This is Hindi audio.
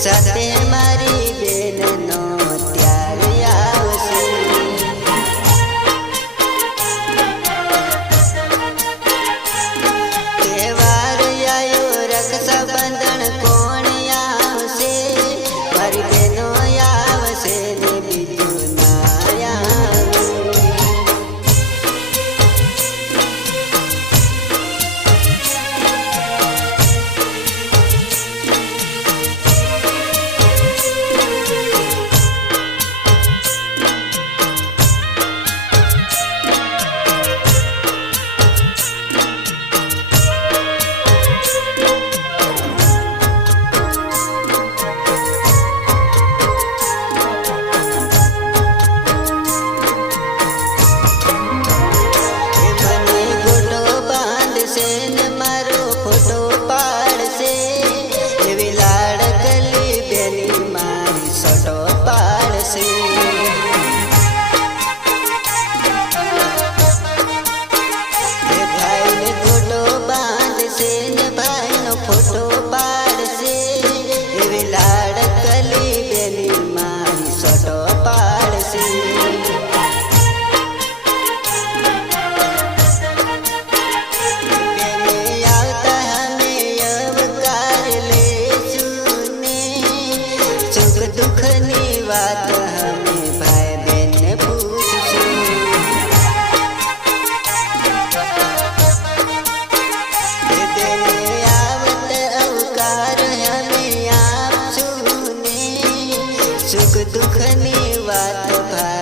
sad सुख दुख ने वात भाई